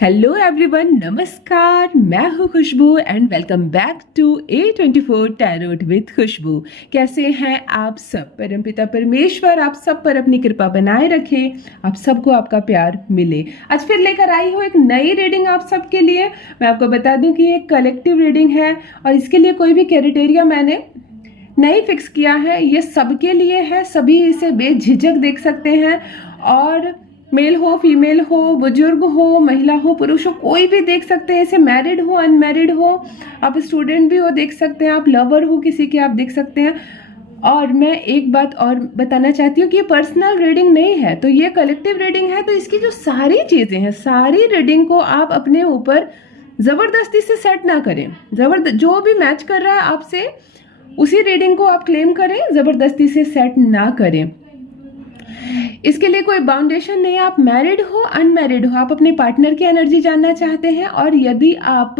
Hello everyone, नमस्कार। मैं हूँ Khushboo and welcome back to A24 tarot with Khushboo. कैसे हैं आप सब? परमपिता परमेश्वर आप सब पर अपनी कृपा बनाए रखे, आप सबको आपका प्यार मिले। आज फिर लेकर आई हूँ एक नई रीडिंग आप सबके लिए। मैं आपको बता दूं कि ये कलेक्टिव रीडिंग है और इसके लिए कोई भी क्राइटेरिया मैंने नहीं फिक्स किया है। ये सबके लिए है, सभी इसे बेझिझक देख सकते हैं और मेल हो, फीमेल हो, बुजुर्ग हो, महिला हो, पुरुष हो, कोई भी देख सकते हैं इसे। मैरिड हो, अनमैरिड हो, आप स्टूडेंट भी हो देख सकते हैं, आप लवर हो किसी के आप देख सकते हैं। और मैं एक बात और बताना चाहती हूँ कि ये पर्सनल रीडिंग नहीं है, तो ये कलेक्टिव रीडिंग है। तो इसकी जो सारी चीज़ें हैं, सारी रीडिंग को आप अपने ऊपर ज़बरदस्ती से सेट ना करें। जो भी मैच कर रहा है आपसे उसी रीडिंग को आप क्लेम करें, ज़बरदस्ती से सेट ना करें। इसके लिए कोई बाउंडेशन नहीं है। आप मैरिड हो, अनमैरिड हो, आप अपने पार्टनर की एनर्जी जानना चाहते हैं और यदि आप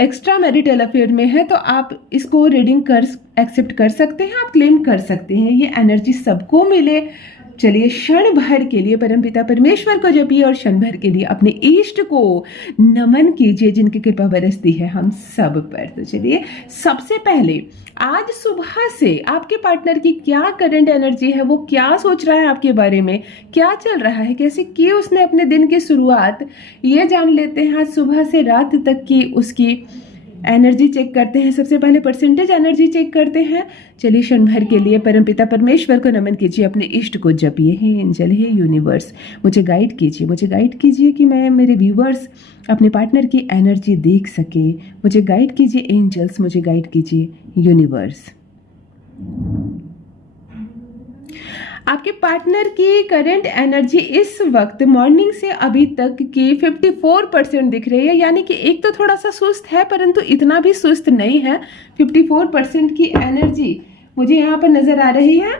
एक्स्ट्रा मैरिटल अफेयर में है तो आप इसको रीडिंग कर एक्सेप्ट कर सकते हैं, आप क्लेम कर सकते हैं। ये एनर्जी सबको मिले। चलिए, क्षण भर के लिए परमपिता परमेश्वर को जपिए और क्षण भर के लिए अपने इष्ट को नमन कीजिए जिनकी कृपा बरसती है हम सब पर। तो चलिए, सबसे पहले आज सुबह से आपके पार्टनर की क्या करंट एनर्जी है, वो क्या सोच रहा है आपके बारे में, क्या चल रहा है, कैसे की उसने अपने दिन की शुरुआत, ये जान लेते हैं। आज सुबह से रात तक की उसकी एनर्जी चेक करते हैं। सबसे पहले परसेंटेज एनर्जी चेक करते हैं। चलिए, क्षण भर के लिए परमपिता परमेश्वर को नमन कीजिए, अपने इष्ट को जपिए। हे एंजल, हे यूनिवर्स, मुझे गाइड कीजिए, मुझे गाइड कीजिए कि मैं, मेरे व्यूवर्स अपने पार्टनर की एनर्जी देख सके। मुझे गाइड कीजिए एंजल्स, मुझे गाइड कीजिए यूनिवर्स। आपके पार्टनर की करंट एनर्जी इस वक्त मॉर्निंग से अभी तक की 54% दिख रही है, यानी कि एक तो थोड़ा सा सुस्त है परंतु इतना भी सुस्त नहीं है। 54% की एनर्जी मुझे यहाँ पर नजर आ रही है।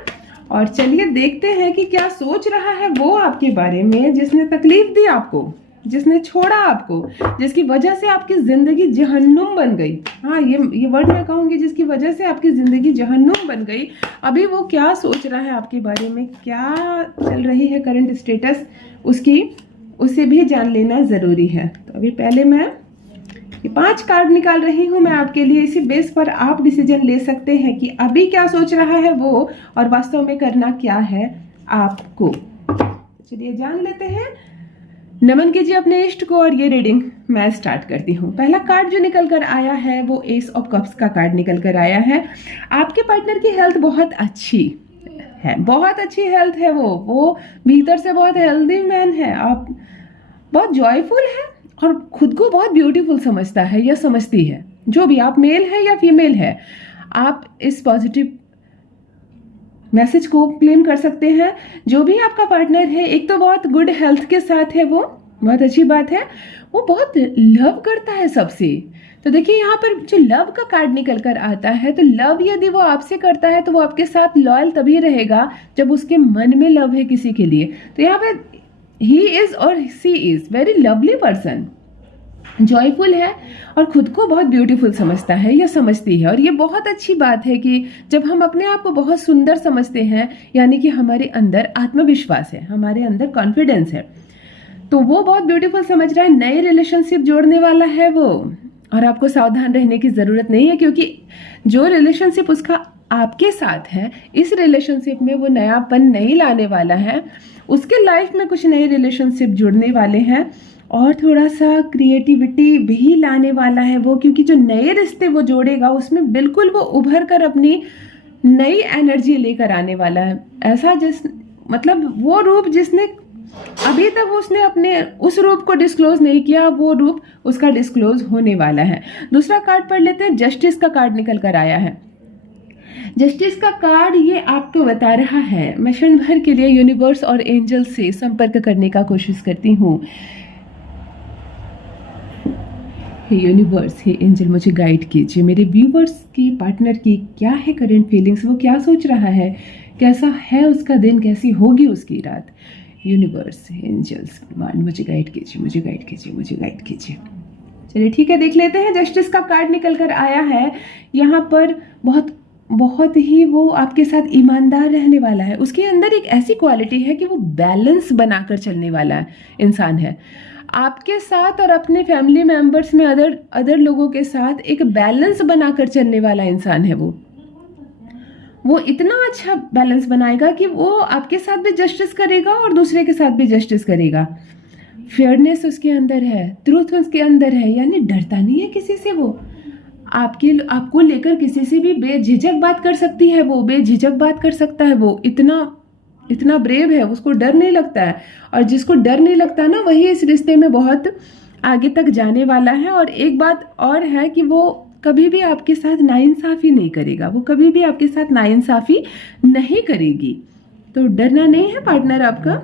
और चलिए देखते हैं कि क्या सोच रहा है वो आपके बारे में, जिसने तकलीफ दी आपको, जिसने छोड़ा आपको, जिसकी वजह से आपकी जिंदगी जहन्नुम बन गई। हाँ, ये वर्ड मैं कहूँगी, जिसकी वजह से आपकी जिंदगी जहन्नुम बन गई। अभी वो क्या सोच रहा है आपके बारे में, क्या चल रही है करंट स्टेटस उसकी, उसे भी जान लेना जरूरी है। तो अभी पहले मैं ये 5 कार्ड निकाल रही हूँ मैं आपके लिए। इसी बेस पर आप डिसीजन ले सकते हैं कि अभी क्या सोच रहा है वो और वास्तव में करना क्या है आपको। चलिए जान लेते हैं। नमन कीजिए अपने इष्ट को और ये रीडिंग मैं स्टार्ट करती हूँ। पहला कार्ड जो निकल कर आया है वो एस ऑफ कप्स का कार्ड निकल कर आया है। आपके पार्टनर की हेल्थ बहुत अच्छी है, बहुत अच्छी हेल्थ है। वो भीतर से बहुत हेल्दी मैन है। आप बहुत जॉयफुल है और खुद को बहुत ब्यूटीफुल समझता है या समझती है। जो भी आप, मेल है या फीमेल है, आप इस पॉजिटिव मैसेज को क्लेम कर सकते हैं। जो भी आपका पार्टनर है, एक तो बहुत गुड हेल्थ के साथ है, वो बहुत अच्छी बात है। वो बहुत लव करता है सबसे। तो देखिए, यहाँ पर जो लव का कार्ड निकल कर आता है, तो लव यदि वो आपसे करता है तो वो आपके साथ लॉयल तभी रहेगा जब उसके मन में लव है किसी के लिए। तो यहाँ पे ही इज और she is very lovely person, joyful है और खुद को बहुत ब्यूटीफुल समझता है या समझती है। और ये बहुत अच्छी बात है कि जब हम अपने आप को बहुत सुंदर समझते हैं, यानी कि हमारे अंदर आत्मविश्वास है, हमारे अंदर कॉन्फिडेंस है, तो वो बहुत ब्यूटीफुल समझ रहा है। नए रिलेशनशिप जोड़ने वाला है वो, और आपको सावधान रहने की ज़रूरत नहीं है, क्योंकि जो रिलेशनशिप उसका आपके साथ है, इस रिलेशनशिप में वो नयापन नहीं लाने वाला है। उसके लाइफ में कुछ नए रिलेशनशिप जुड़ने वाले हैं और थोड़ा सा क्रिएटिविटी भी लाने वाला है वो, क्योंकि जो नए रिश्ते वो जोड़ेगा उसमें बिल्कुल वो उभर कर अपनी नई एनर्जी लेकर आने वाला है। ऐसा मतलब वो रूप जिसने अभी तक उसने अपने उस रूप को डिस्क्लोज नहीं किया, वो रूप उसका डिस्क्लोज होने वाला है। दूसरा कार्ड पढ़ लेते हैं। जस्टिस का कार्ड निकल कर आया है। जस्टिस का कार्ड ये आपको बता रहा है, मैं क्षण भर के लिए यूनिवर्स और एंजल से संपर्क करने का कोशिश करती हूँ। हे यूनिवर्स, हे एंजल, मुझे गाइड कीजिए। मेरे व्यूवर्स की पार्टनर की क्या है करंट फीलिंग्स, वो क्या सोच रहा है, कैसा है उसका दिन, कैसी होगी उसकी रात। यूनिवर्स, एंजल्स, मुझे गाइड कीजिए, मुझे गाइड कीजिए, मुझे गाइड कीजिए। चलिए ठीक है, देख लेते हैं। जस्टिस का कार्ड निकल कर आया है। यहाँ पर बहुत ही वो आपके साथ ईमानदार रहने वाला है। उसके अंदर एक ऐसी क्वालिटी है कि वो बैलेंस बनाकर चलने वाला इंसान है। आपके साथ और अपने फैमिली मेंबर्स में अदर लोगों के साथ एक बैलेंस बनाकर चलने वाला इंसान है वो इतना अच्छा बैलेंस बनाएगा कि वो आपके साथ भी जस्टिस करेगा और दूसरे के साथ भी जस्टिस करेगा। फेयरनेस उसके अंदर है, ट्रूथ उसके अंदर है, यानी डरता नहीं है किसी से। वो आपको लेकर किसी से भी बेझिझक बात कर सकती है, वो बेझिझक बात कर सकता है। वो इतना ब्रेव है, उसको डर नहीं लगता है। और जिसको डर नहीं लगता ना, वही इस रिश्ते में बहुत आगे तक जाने वाला है। और एक बात और है कि वो कभी भी आपके साथ नाइंसाफ़ी नहीं करेगा, वो कभी भी आपके साथ नाइंसाफ़ी नहीं करेगी। तो डरना नहीं है, पार्टनर आपका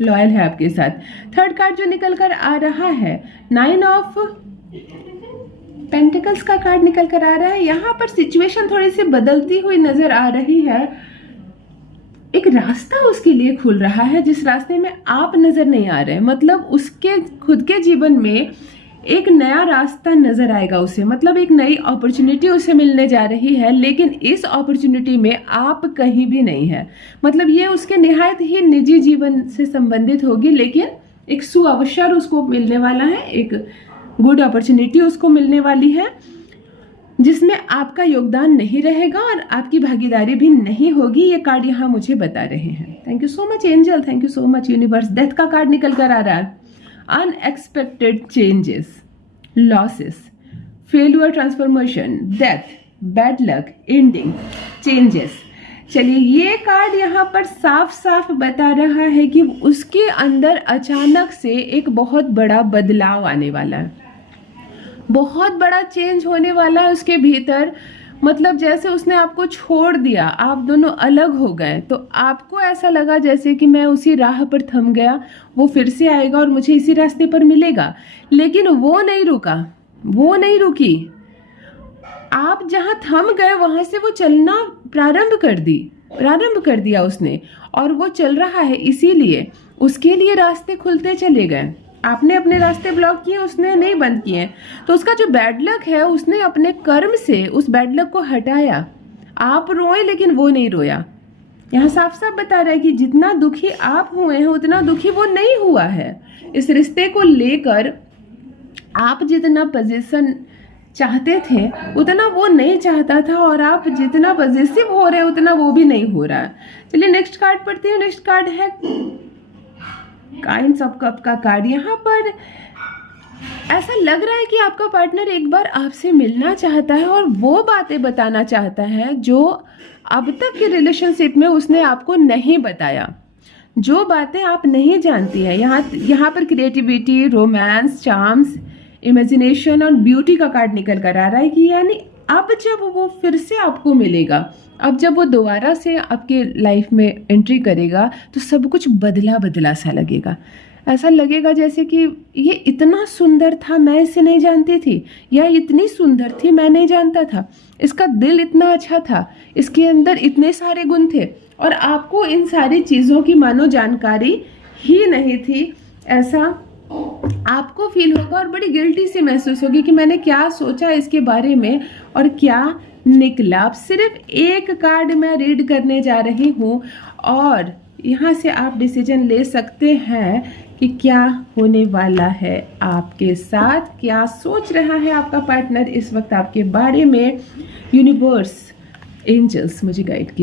लॉयल है आपके साथ। थर्ड कार्ड जो निकल कर आ रहा है, 9 ऑफ पेंटिकल्स का कार्ड निकल कर आ रहा है। यहाँ पर सिचुएशन थोड़ी सी बदलती हुई नजर आ रही है। एक रास्ता उसके लिए खुल रहा है जिस रास्ते में आप नजर नहीं आ रहे। मतलब उसके खुद के जीवन में एक नया रास्ता नजर आएगा उसे, मतलब एक नई अपॉर्चुनिटी उसे मिलने जा रही है। लेकिन इस अपॉर्चुनिटी में आप कहीं भी नहीं है। मतलब ये उसके निहायत ही निजी जीवन से संबंधित होगी, लेकिन एक सुअवसर उसको मिलने वाला है, एक गुड अपॉर्चुनिटी उसको मिलने वाली है जिसमें आपका योगदान नहीं रहेगा और आपकी भागीदारी भी नहीं होगी। ये कार्ड यहाँ मुझे बता रहे हैं। Thank you so much angel, thank you so much universe. Death का कार्ड निकल कर आ रहा है। Unexpected changes, losses, failure, transformation, death, bad luck, ending, changes. चलिए, ये कार्ड यहाँ पर साफ साफ बता रहा है कि उसके अंदर अचानक से एक बहुत बड़ा बदलाव आने वाला है, बहुत बड़ा चेंज होने वाला है उसके भीतर। मतलब जैसे उसने आपको छोड़ दिया, आप दोनों अलग हो गए, तो आपको ऐसा लगा जैसे कि मैं उसी राह पर थम गया, वो फिर से आएगा और मुझे इसी रास्ते पर मिलेगा। लेकिन वो नहीं रुका, वो नहीं रुकी। आप जहां थम गए वहां से वो चलना प्रारंभ कर दिया उसने, और वो चल रहा है। इसीलिए उसके लिए रास्ते खुलते चले गए। आपने अपने रास्ते ब्लॉक किए, उसने नहीं बंद किए। तो उसका जो बैड लक है, उसने अपने कर्म से उस बैड लक को हटाया। आप रोए लेकिन वो नहीं रोया। यहाँ साफ साफ बता रहा है कि जितना दुखी आप हुए हैं उतना दुखी वो नहीं हुआ है। इस रिश्ते को लेकर आप जितना पोजीशन चाहते थे उतना वो नहीं चाहता था, और आप जितना पॉजिटिव हो रहे उतना वो भी नहीं हो रहा। चलिए नेक्स्ट कार्ड पढ़ते हैं। नेक्स्ट कार्ड है काइंड्स ऑफ कप का कार्ड। यहाँ पर ऐसा लग रहा है कि आपका पार्टनर एक बार आपसे मिलना चाहता है और वो बातें बताना चाहता है जो अब तक के रिलेशनशिप में उसने आपको नहीं बताया, जो बातें आप नहीं जानती हैं। यहाँ पर क्रिएटिविटी, रोमांस, चार्म्स, इमेजिनेशन और ब्यूटी का कार्ड निकल कर आ रहा है कि यानी अब जब वो फिर से आपको मिलेगा, अब जब वो दोबारा से आपके लाइफ में एंट्री करेगा, तो सब कुछ बदला बदला सा लगेगा। ऐसा लगेगा जैसे कि ये इतना सुंदर था, मैं इसे नहीं जानती थी, या इतनी सुंदर थी, मैं नहीं जानता था। इसका दिल इतना अच्छा था, इसके अंदर इतने सारे गुण थे, और आपको इन सारी चीज़ों की मानो जानकारी ही नहीं थी। ऐसा आपको फील होगा और बड़ी गिल्टी सी महसूस होगी कि मैंने क्या सोचा इसके बारे में और क्या निकला। अब सिर्फ एक कार्ड मैं रीड करने जा रही हूँ और यहाँ से आप डिसीजन ले सकते हैं कि क्या होने वाला है आपके साथ, क्या सोच रहा है आपका पार्टनर इस वक्त आपके बारे में। यूनिवर्स, एंजल्स, मुझे गाइड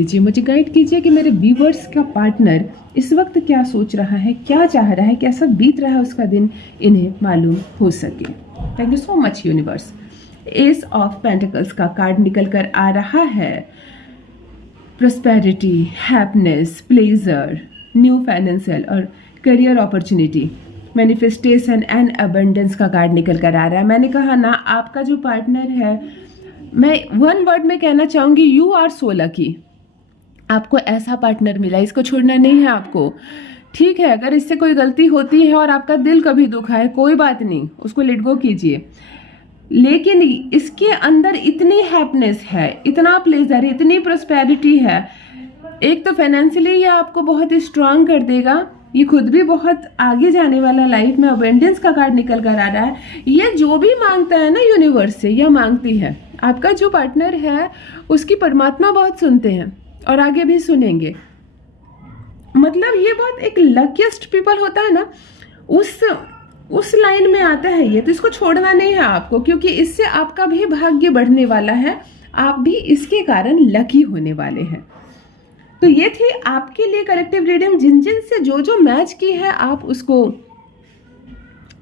कीजिए कि मेरे व्यूवर्स का पार्टनर इस वक्त क्या सोच रहा है, क्या चाह रहा है, कैसा बीत रहा है उसका दिन, इन्हें मालूम हो सके। Thank you so much universe. Ace of pentacles का कार्ड निकल कर आ रहा है। Prosperity, happiness, pleasure, new financial और career opportunity, manifestation and abundance का कार्ड निकल कर आ रहा है। मैंने कहा ना, आपका जो पार्टनर है, मैं वन वर्ड में कहना चाहूँगी, यू आर सो लकी। आपको ऐसा पार्टनर मिला, इसको छोड़ना नहीं है आपको। ठीक है, अगर इससे कोई गलती होती है और आपका दिल कभी दुखा है, कोई बात नहीं, उसको लेट गो कीजिए। लेकिन इसके अंदर इतनी हैप्पीनेस है, इतना प्लेजर है, इतनी प्रोस्पेरिटी है। एक तो फाइनेंशियली ये आपको बहुत स्ट्रांग कर देगा, ये खुद भी बहुत आगे जाने वाला लाइफ में। अबेंडेंस का कार्ड निकल कर आ रहा है। ये जो भी मांगता है ना यूनिवर्स से, यह मांगती है। आपका जो पार्टनर है उसकी परमात्मा बहुत सुनते हैं और आगे भी सुनेंगे। मतलब ये बहुत एक लकीस्ट पीपल होता है ना, उस लाइन में आता है ये, तो इसको छोड़ना नहीं है आपको, क्योंकि इससे आपका भी भाग्य बढ़ने वाला है, आप भी इसके कारण लकी होने वाले हैं। तो ये थी आपके लिए कलेक्टिव रीडिंग। जिन जिन से जो जो मैच की है आप उसको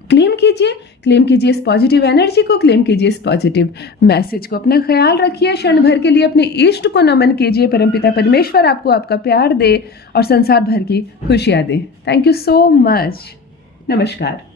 क्लेम कीजिए इस पॉजिटिव एनर्जी को, क्लेम कीजिए इस पॉजिटिव मैसेज को। अपना ख्याल रखिए, क्षण भर के लिए अपने इष्ट को नमन कीजिए। परमपिता परमेश्वर आपको आपका प्यार दे और संसार भर की खुशियां दे। Thank you so much. नमस्कार।